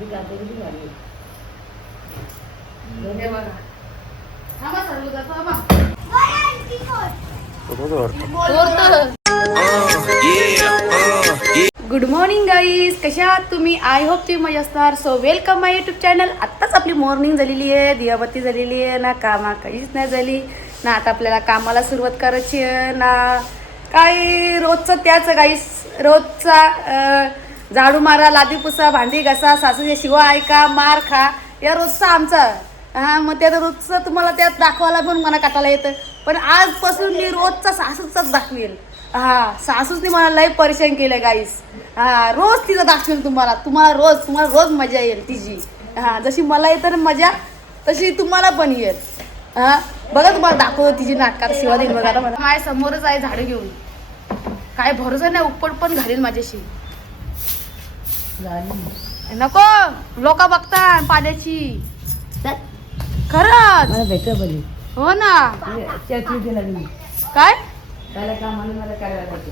Good morning guys, कशा आहात तुम्ही? आय होप तुम्ही मजा असणार. सो वेलकम माय यूट्यूब चॅनल. आत्ताच आपली मॉर्निंग झालेली आहे, दिवाबत्ती झालेली आहे ना, कामा काहीच नाही झाली ना. आता आपल्याला कामाला सुरुवात करायची आहे ना. काय रोजचं त्याच गाईस, रोजचा झाडू मारा, लादी पुसा, भांडी घासा, सासूचे शिवा ऐका, मार खा, या रोजचा आमचा. हां, मग त्यात रोजचं तुम्हाला त्यात दाखवायला पण मला काटायला येतं. पण आजपासून मी रोजचा सासूचाच दाखवेल. हा, सासूसने मला लय परेशान केलं गाईस. हा, रोज तिचं दाखवेल तुम्हाला रोज मजा येईल तिची. हा, जशी मला येतं ना मजा, तशी तुम्हाला पण येईल. हा, बघा तुम्हाला दाखवतो तिची नाटकात शिवा देईल. बघा आता मला माझ्या समोरच आहे झाडू घेऊन. काय भरोसा नाही, उपट पण घालील माझ्याशी. नको, लोक बघता पाण्याची. खरंच भेटली हो ना. काय त्याला काम मला करायला पाहिजे.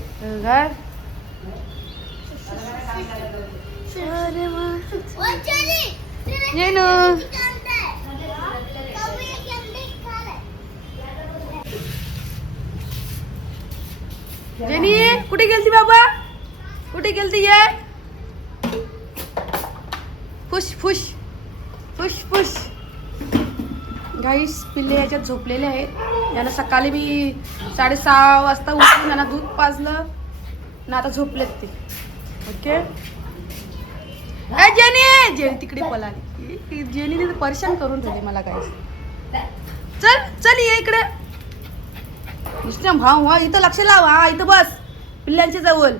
जेनी कुठे गेलती बाबा? कुठे गेलती? ये फुश फुश फुश फुश. गाईस, पिल्ले याच्यात झोपलेले आहेत. यांना सकाळी मी 6:30 वाजता उठून त्यांना दूध पाजलं ना, आता झोपलेत ते. ओके. जेनी तिकडे पळाली. जेनीने परेशान करून ठेवले मला. गाईस, चल ये इकडे. नुसतं भाऊ हा, इथं लक्ष लाव. हा, इथं बस पिल्ल्यांच्या जवळ.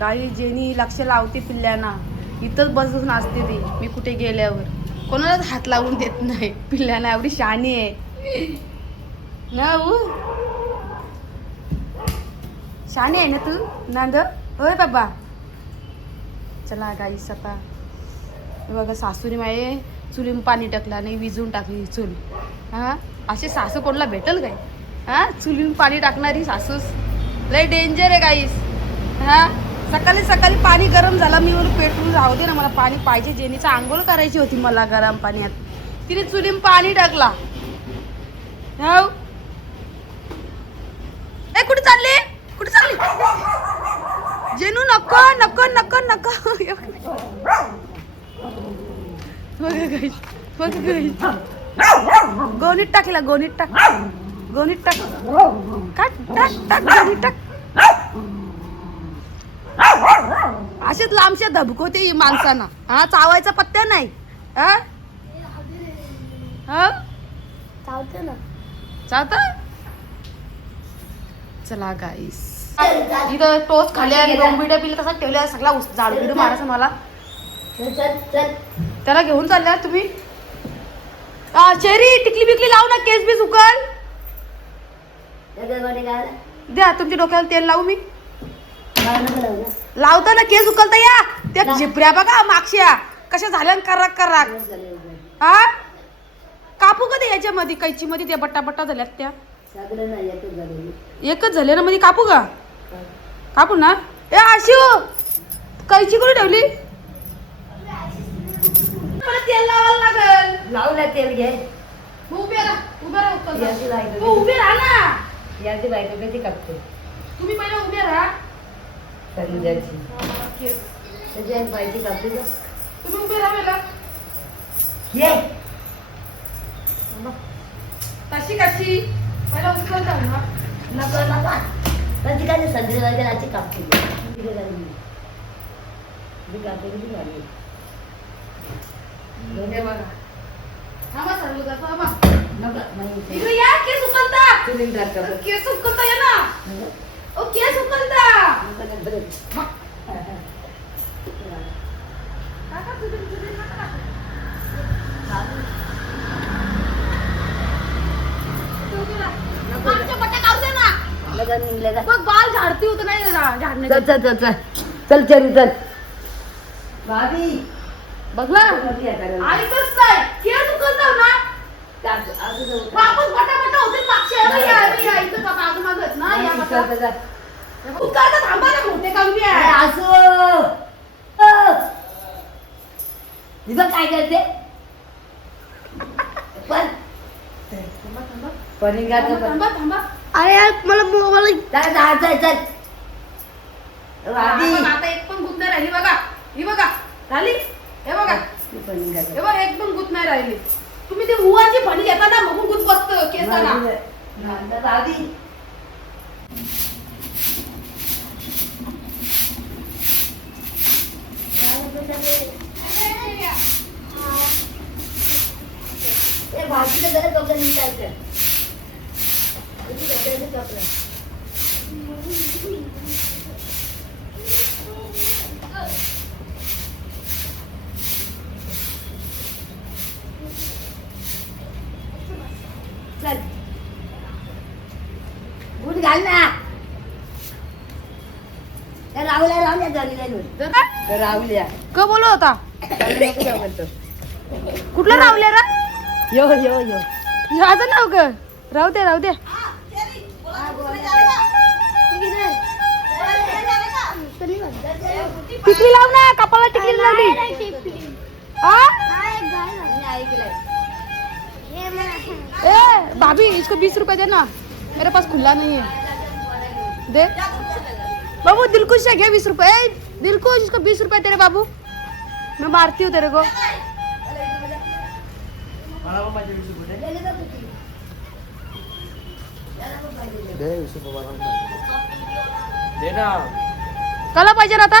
गाई जेनी लक्ष लावते पिल्ल्यांना. इथंच बसून असते ती मी कुठे गेल्यावर. कोणालाच हात लावून देत नाही. पिल्ल्यांना एवढी शहाणी आहे ना. शहाणी आहे ना तू नांद? होय बाबा. चला गाईस, आता बघा सासूने माझे चुलीम पाणी टाकला नाही, विजून टाकली चूल. हा, असे सासू कोणाला भेटल काय? हा, चुलीम पाणी टाकणारी सासूस लय डेंजर आहे गाईस. हा, सकाळी पाणी गरम झालं, मी बोलू पेटून राहू दे ना, मला पाणी पाहिजे. जेनीचं आंघोळ करायची होती मला गरम पाण्यात. तिने चुलीम पाणी टाकला. हो, ए कुठे चालली? जेनू नको नको नको नको. बघा गाईस, बघा गाईस. गोणीत टाकला, गोणीत टाक. गोणीत टाक. असेच लांबशे धबकोते माणसांना. हा, चावायचा पत्त्या नाही. हा, चावतं ना, चावतं. चला गाईस, इथं टोच खाली आणि बोंबिड्या बिल कसा ठेवल्या, सगळा झाडू बिडू मारायचं मला. त्याला घेऊन चालल्या तुम्ही? चेरी टिकली बिकली लावू ना, केस बी सुकल. द्या तुमच्या डोक्याला तेल लावू मी. लावता ना, केस उकलता. या त्या झिपऱ्या बघा मागच्या कशा झाल्या कराक. हा, कापू कधी याच्यामध्ये कैची मध्ये त्या बट्टा झाल्यात त्या? एकच झाले ना मध्ये. कापू का? कापू ना. ए आशिव, कैची कुठे ठेवली? तेल लावायला लागल. लावलं तेल घे. उभे राहा ना. याची बायको कशी कापते? तुम्ही पहिले उभे राहा. त्याची बायची कापते का? तुम्ही उभे राहा पहिला. तशी कशी पहिला उचलता ना. नको कशी काय संधी वगैरे कापते. केस उकलता या ना. केस उकलता. बाल झाडती होत नाही झाडणे. चल चल भाभी बघला ऐकच नाही. केस उकलता ना. वापस बटा होते मागच्या इथं का मागं मागत ना. या बटा उकलता थांबा ना, मोठे काम बी आहे. दिवस काय करते पण पनीर घातलं पण. अरे यार मला मोबाईल चल आधी आता एक पण गुत नाही राहिली बघा. ही बघा राहिली. हे बघा पनीर घातलं. हे बघा एक पण गुत नाही राहिली. तुम्ही ती उवाची फणी घेता ना बघून गुत बसतं केसाला. घातलं आधी ते भाजीचं जरा चोपलं निघायचं. चोपलं. चल बूट घाल ना. त्या राहुल्या तर राहुल्या क बोलत होता कुठला रावल्या रा यो यो यो माझं नाव ग राहू दे राहू दे. टिकली लाव ना कपाला टिकली लावली. हा ए भाभी इसको 20 रुपए देना मेरे पास खुला नहीं है. दे बाबू दिलकुश से घे 20 रुपए. ए, दिलकुश इसको 20 रुपए तेरे बाबू. मैं मारती हूँ तेरे को. कला पाहिजे ना आता.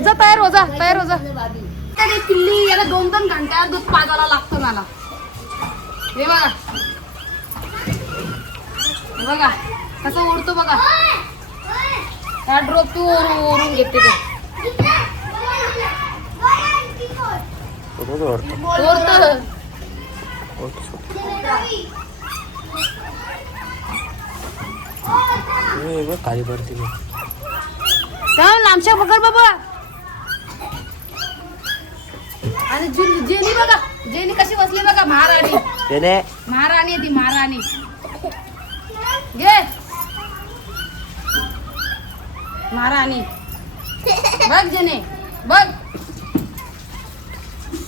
जा तयार हो जा तयार हो जा. अरे पिल्ली याला 2-2 घंट्यावर दूध पाजायला लागतं मला. हे बघा हे बघा कसं ओढतो बघा. हा ड्रॉप तू ओढून घेते ते ओढतं. काळी पडते काय लांबच्या पकड बाबा. आणि जेनी बघा जेनी कशी बसली बघा. महाराणी महाराणी आहे ती महाराणी. घे महाराणी बघ जेने बघ.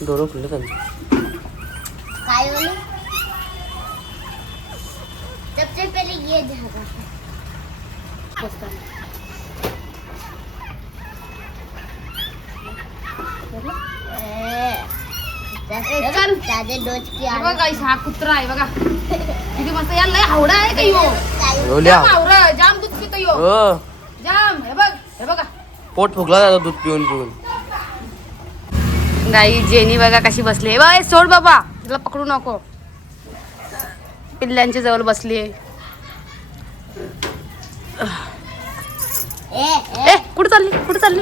डोळं खुललं त्यांचं. काय बोले सबसे पहले ये धागा ताजे डोज की हे बघ गाईस, हा कुत्रा आहे बघा किती मस्त. याला लय हावडा आहे का यो. जाम हावडा जाम दूध पितो यो जाम. हे बघ हे बघा पोट फुगला जातो दूध पिऊन पिऊन. गाई जेनी बघा कशी बसली आहे. बाय सोड बाबा तिला पकडू नको. पिल्ल्यांच्या जवळ बसली आहे. ए कुठं चालली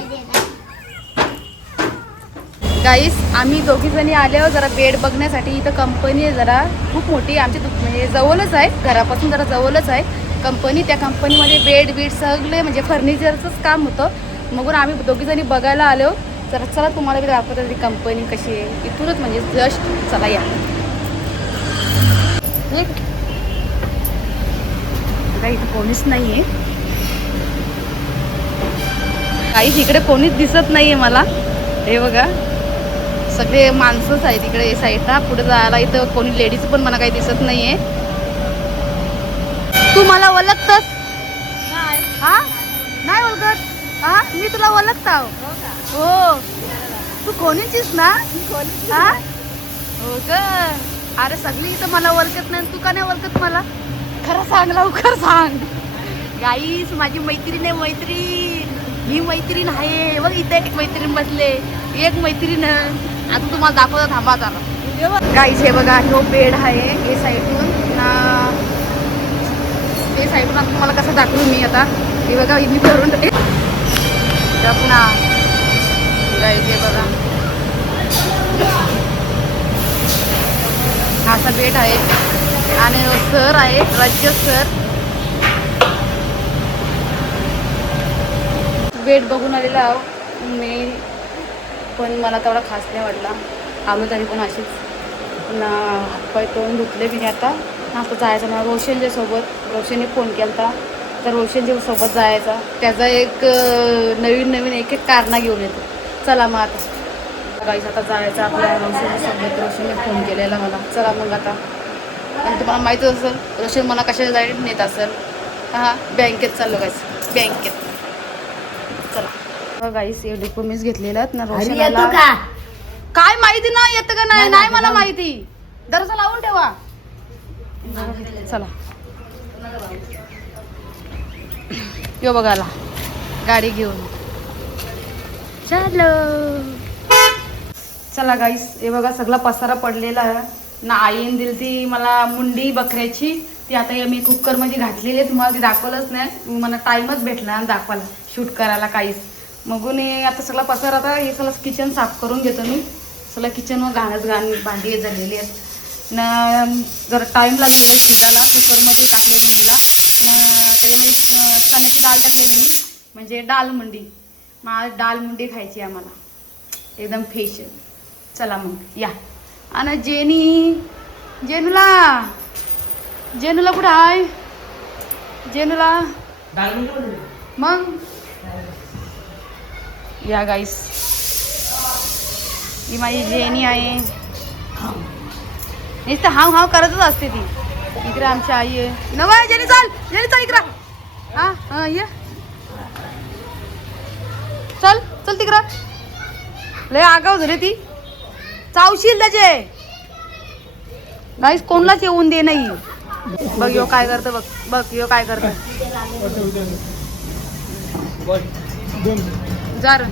गाईस. आम्ही दोघी जणी आलो जरा बेड बघण्यासाठी. इथं कंपनी आहे जरा खूप मोठी आमच्या म्हणजे जवळच आहे घरापासून जरा जवळच आहे कंपनी. त्या कंपनीमध्ये बेड बीड सगळे म्हणजे फर्निचरचंच काम होतं. मग आम्ही दोघी जणी बघायला आलो. तर चला तुम्हाला बी दाखवतो ती कंपनी कशी आहे. इथूनच म्हणजे जस्ट चला या. इथं कोणीच नाही आहे काहीच. इकडे कोणीच दिसत नाहीये मला. हे बघा सगळे माणसंच आहे तिकडे साईडला. पुढे जायला इथं कोणी लेडीज पण मला काही दिसत नाहीये. तू मला ओळखतस? हा नाही ओळखत. हा मी तुला ओळखता. हो तू कोणीचीस ना. हा हो का. अरे सगळी इथं मला ओळखत नाही. तू का नाही ओळखत मला खरं सांग लवकर सांग. गाईस माझी मैत्रीण आहे मैत्रीण. ही मैत्रीण आहे बघ. इथे एक मैत्रीण बसले. एक मैत्रीण आता तुम्हाला दाखवता थांबा आता. गाईस हे बघा हो बेड आहे. हे साईडून ते साईडून आता तुम्हाला कसं दाखवू मी आता. हे बघा मी करून पुन्हा गाईस हे बघा हा असा बेड आहे. आणि सर आहे राज्य सर. बेड बघून आलेला आहो मी पण मला तेवढा खास नाही वाटला. आलो तरी पण अशीच पुन्हा हातपाय तोंड धुतले मी. आता जायचं ना रोशनच्या सोबत. रोशनने फोन केला होता तर रोशनच्या सोबत जायचा. त्याचा एक नवीन एक कारणं घेऊन येतो. चला मग आता गाईस आता जायचं आपल्या रोशनने फोन केलेला मला. चला मग आता. आणि तुम्हाला माहीतच असेल रोशन मला कशाला जायला नेत असेल. हां बँकेत चाललो गाईस, बँकेत. चला गाईस हे डॉक्युमेंट्स घेतलेले आहेत ना अरे येतो रोशनला. का काय माहिती ना येतं का नाही नाही मला माहिती. दरवाजा लावून ठेवा. चला यो बघायला गाडी घेऊन चलो. चला गाईस हे बघा सगळा पसारा पडलेला आहे ना. आईने दिली ती मला मुंडी बकऱ्याची. ती आता मी कुकरमध्ये घातलेली आहे. तुम्हाला ती दाखवलंच नाही. मला टाईमच भेटला ना दाखवायला शूट करायला काहीच. मग आता सगळा पसारा आता हे सगळं किचन साफ करून घेतो मी. सगळं किचनवर घाण भांडी झालेली आहेत ना. जरा टाईम लागलेला शिजायला. कुकरमध्ये टाकले मुंडीला. त्याच्यामध्ये चण्याची डाळ टाकलेली मी म्हणजे डाळ मुंडी. मग डाळ मुंडी खायची आम्हाला एकदम फेशियल. चला मग या. आणि जेनूला कुठं आहे? जेनूला मग या गाईस ही माझी जेनी आहे. नुसतं हाव हाव करतच असते ती. इकडे आमची आई आहे. नवा जेनी चाल इकडं. हा हा ये चल तिकडं. लय आगाव झाली ती. चावशील त्याचे गाईस. कोणलाच येऊन दे नाही. बघ यो काय करतं. बघ यो काय करतं. जार